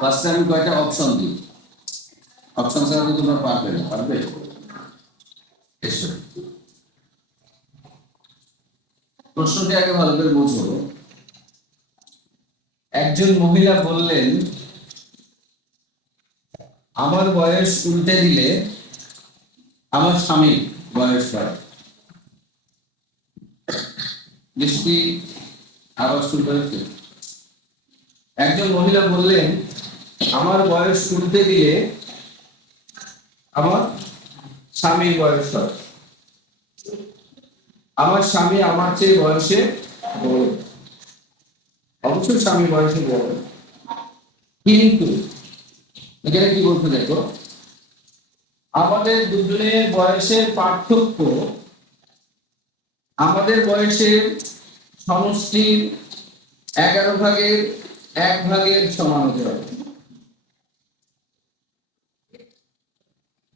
ফার্স্টে আমি কয়টা অপশন দিই, অপশন ছাড়া তো তোমরা পারবে না, পারবে? এসো, প্রশ্নটি আগে ভালো করে বুঝো। একজন মহিলা বললেন, আমার বয়স উল্টে দিলে আমার স্বামী বয়স বাড়ে। দৃষ্টি আবার শুরু হয়েছে। একজন মহিলা বললেন, আমার বয়স উল্টে দিলে আমার স্বামীর বয়স বাড়ে। আমার স্বামী আমার চেয়ে বয়সে বড়, অবশ্যই স্বামী বয়সে বড়, কিন্তু এখানে কি বলতে দেখো, আমাদের দুজনের বয়সের পার্থক্য আমাদের বয়সের সমষ্টির 11/1 সমান হতে হবে।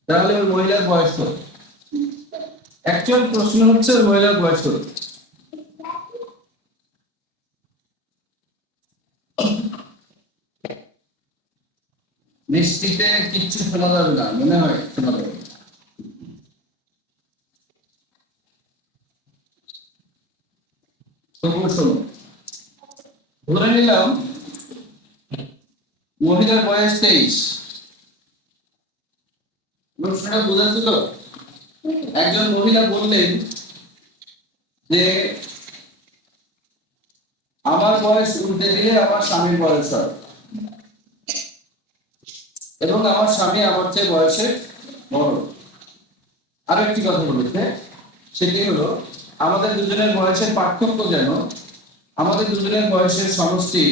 তাহলে ওই মহিলার বয়স কত? অ্যাকচুয়াল প্রশ্ন হচ্ছে ওই মহিলার বয়স কত। দৃষ্টিতে কিচ্ছু শোনা যাবে না, মনে হয় শোনা যাবে। তবুও শোনো, ধরে নিলাম মহিলার বয়স 23। প্রশ্নটা বোঝা ছিল? একজন মহিলা বললেন যে আমার বয়স উল্টে দিলে আমার স্বামীর বয়স হয়, এবং আমার স্বামী আমার চেয়ে বয়সে বড়। আরো একটি কথা বলেছে, সেটি হলো আমাদের দুজনের বয়সের পার্থক্য যেন আমাদের দুজনের বয়সের সমষ্টি,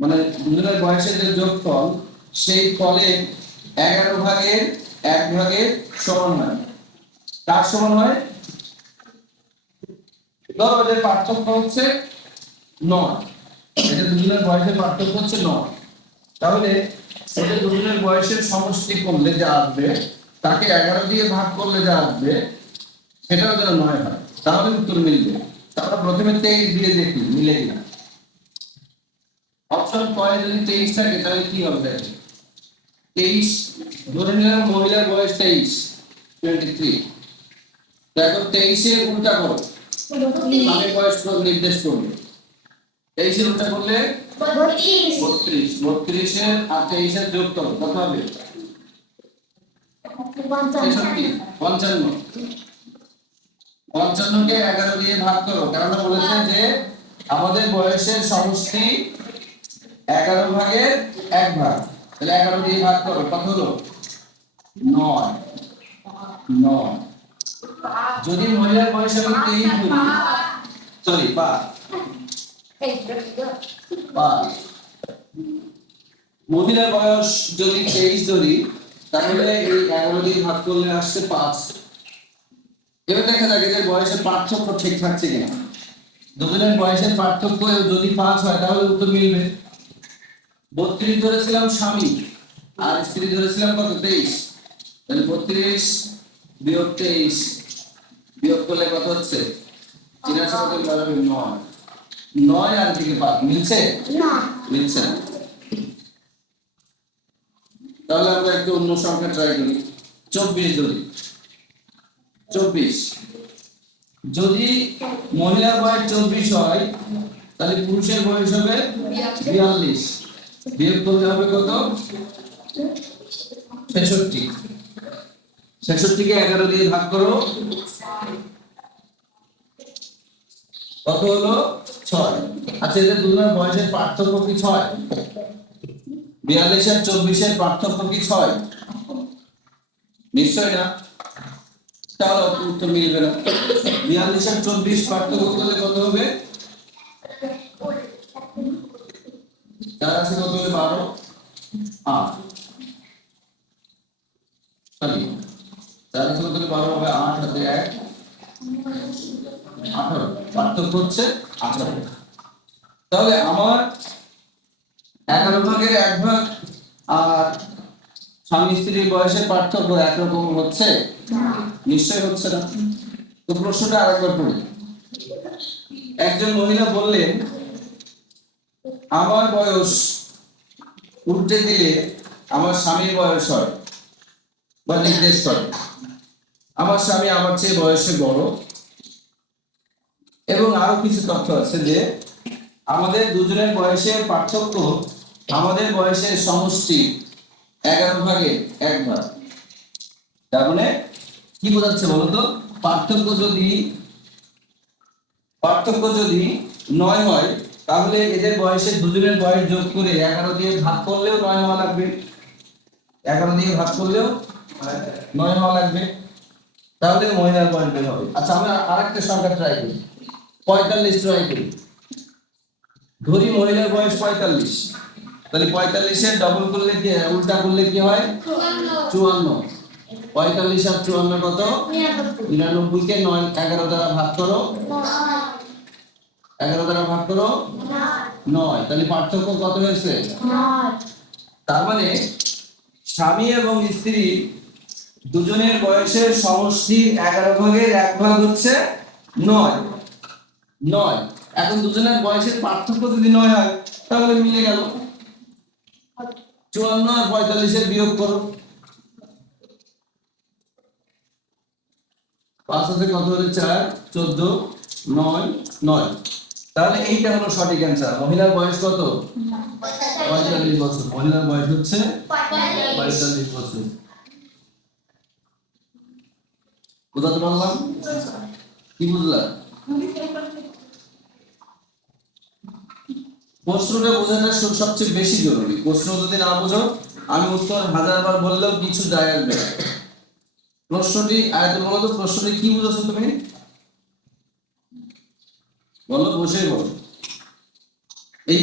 মানে দুজনের বয়সের যে যোগফল, সেই ফলের 11/1 সমান হয়। কার সমান হয়? ধরো এদের পার্থক্য হচ্ছে 9, এদের দুজনের বয়সের পার্থক্য হচ্ছে 9। তাহলে এদের দুজনের বয়সের সমষ্টি করলে যা আসবে, তাকে 11 দিয়ে ভাগ করলে যা আসবে, সেটাও যেন 9 হয়, তাহলে উত্তর মিলবে। তারপর প্রথমে 23 দিয়ে দেখি মিলে কিনা। অপশন কয় যদি 23 থাকে তাহলে কি হবে? 23 ধরে নিলাম মহিলার বয়স 23। দেখো 23 এর উল্টা করো, আমি বয়স নির্দেশ করবে। 23 এর উল্টা করলে 32। 32 এর আর 23 এর যোগ করো, কত হবে? 55। 55 কে 11 দিয়ে ভাগ করো, কারণ বলেছে যে আমাদের বয়সের সমষ্টি 11/1 ভাগ, তাহলে 11 দিয়ে ভাগ করো, কত হলো? 9। 9 যদি মহিলার বয়স আমি 23 ধরি, সরি 5, মহিলার বয়স যদি 23 ধরি, তাহলে এই 11 দিয়ে ভাগ করলে আসছে 5। এবার দেখা যাক এদের বয়সের পার্থক্য ঠিক থাকছে কিনা। দুজনের বয়সের পার্থক্য যদি 5 হয় তাহলে উত্তর মিলবে। 32 ধরেছিলাম স্বামী, আর স্ত্রী ধরেছিলাম কত? 23। তাহলে 32 বিয়োগ 23 বিয়োগ করলে কত হচ্ছে? 9। 9 আর থেকে 5 মিলছে না, মিলছে না। তাহলে আমরা একটু অন্য সংখ্যা ট্রাই করি। 24 ধরি। 24 যদি মহিলার বয়স 24 হয়, তাহলে পুরুষের বয়স হবে 42। বিয়োগ করতে হবে কত? 66। 66 কে 11 দিয়ে ভাগ করো, কত হলো? 6। আচ্ছা, এদের দুজনের বয়সের পার্থক্য কি 6? 42 আর 24 এর পার্থক্য কি 6? নিশ্চয় না, তাহলে উত্তর মিলবে না। 42 আর 24 পার্থক্য করলে কত হবে? 4 আছে কত হবে? 12। 8 সরি, 4 আছে কত হবে? 12 হবে। 8 হাতে 1 18, পার্থক্য হচ্ছে 18। তাহলে আমার 11/1 আর স্বামী স্ত্রীর বয়সের পার্থক্য একরকম হচ্ছে? নিশ্চয় হচ্ছে না। তো প্রশ্নটা আরেকবার পড়ি। একজন মহিলা বললেন, আমার বয়স উল্টে দিলে আমার স্বামীর বয়স হয় বা নির্দেশ করে। আমার স্বামী আমার চেয়ে বয়সে বড়, এবং আরো কিছু তথ্য আছে যে আমাদের দুজনের বয়সের পার্থক্য আমাদের বয়সের সমষ্টি 11/1 ভাগ। তার মানে কি বোঝাচ্ছে বলতো? পার্থক্য যদি 9 হয়, তাহলে এদের বয়সের দুজনের বয়স যোগ করে 11 দিয়ে ভাগ করলেও 9 হওয়া লাগবে। 11 দিয়ে ভাগ করলেও 9 হওয়া লাগবে, তাহলে মহিলার বয়স বের হবে। আচ্ছা, আমরা আরেকটা সংখ্যা ট্রাই করি, 45 ট্রাই করি। ধরি মহিলার বয়স 45, তাহলে 45 এর ডবল করলে কি, উল্টা করলে কি হয়? 54। 45 আর 54 কত? 99 কে 11 দ্বারা ভাগ করো, 11 দ্বারা ভাগ করো 9। তাহলে পার্থক্য কত হয়েছে? 9। তার মানে স্বামী এবং স্ত্রী দুজনের বয়সের সমষ্টি 11/1 ভাগ হচ্ছে 9। 9। এখন দুজনের বয়সের পার্থক্য যদি 9 হয়, তাহলে মিলে গেল। 54 আর 45 এর বিয়োগ করো, 5 আছে কত হলো? 4, 14, 9, 9। তাহলে এইটা হলো সঠিক অ্যান্সার। মহিলার বয়স কত? 45 বছর। মহিলার বয়স হচ্ছে 45 বছর। বুঝতে পারলাম? কি বুঝলাম? প্রশ্নটা বোঝাটা সবচেয়ে বেশি জরুরি। প্রশ্ন যদি না বোঝো, আমি উত্তর 1000বার বললেও কিছু যায় আসবে না। প্রশ্নটি আয়তন বলো তো, প্রশ্নটি কি বুঝেছো তুমি? বলো, বসে বলো। এই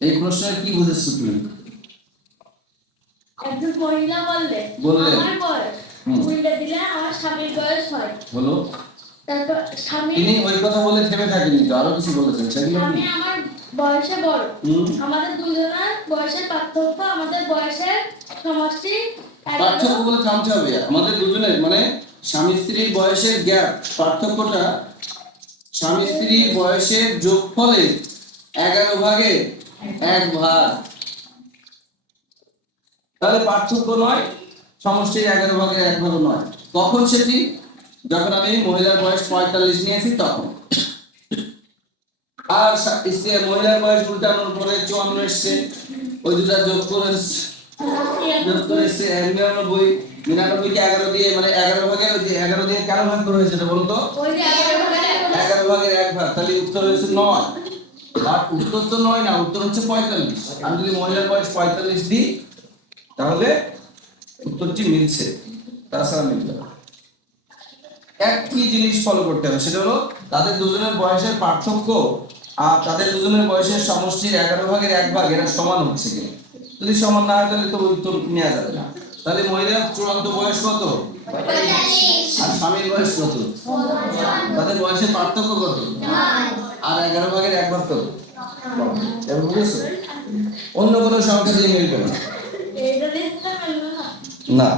এই প্রশ্নের কি বুঝেছো তুমি? একজন মহিলা বললে আমার বয়স উল্টে দিলে আমার স্বামীর বয়স হয়। হলো। তারপর স্বামী তিনি ওই কথা বলে থেমে থাকেননি তো, আরো কিছু বলেছেন, সেগুলো কি? আমি আমার বয়সে বড়, আমাদের দুজনের বয়সের পার্থক্য আমাদের বয়সের সমষ্টি 11। পার্থক্য বলে থামতে হবে। আমাদের দুজনের মানে স্বামী স্ত্রীর বয়সের গ্যাপ, পার্থক্যটা স্বামী স্ত্রীর বয়সের যোগফলের 11/1 ভাগ। তাহলে পার্থক্য নয়, সমষ্টির 11/1 ভাগ নয়। কখন সেটি? যখন আমি মহিলার বয়স 45 নিয়েছি তখন। আর মহিলার বয়স উল্টানোর পরে 54 এসছে, ওই দুটা যোগ করে 99। 99 কে 11 দিয়ে, মানে 11 দিয়ে কেন ভাগ করা হয়েছে এটা বলো তো? 11/1 ভাগ। তাহলে উত্তর হয়েছে 9। আর উত্তর তো 9 না, উত্তর হচ্ছে 45। আমি যদি মহিলার বয়স 45 দিই, তাহলে উত্তরটি মিলছে, তাছাড়া মিলবে না। একই জিনিস ফলো করতে হবে, সেটা হলো তাদের দুজনের বয়সের পার্থক্য আর তাদের দুজনের বয়সের সমষ্টির 11/1 ভাগ এরা সমান হচ্ছে কিনা। যদি সমান না হয়, তাহলে তো উত্তর নেওয়া যাবে না। তাহলে মহিলার চূড়ান্ত বয়স কত? 45। আর স্বামীর বয়স কত? 55। তাদের বয়সের পার্থক্য কত? 9। আর 11/1 ভাগ কত? 9। এবার বুঝেছো? অন্য কোনো সংখ্যা দিয়ে মিলবে না। এটা দিয়ে না।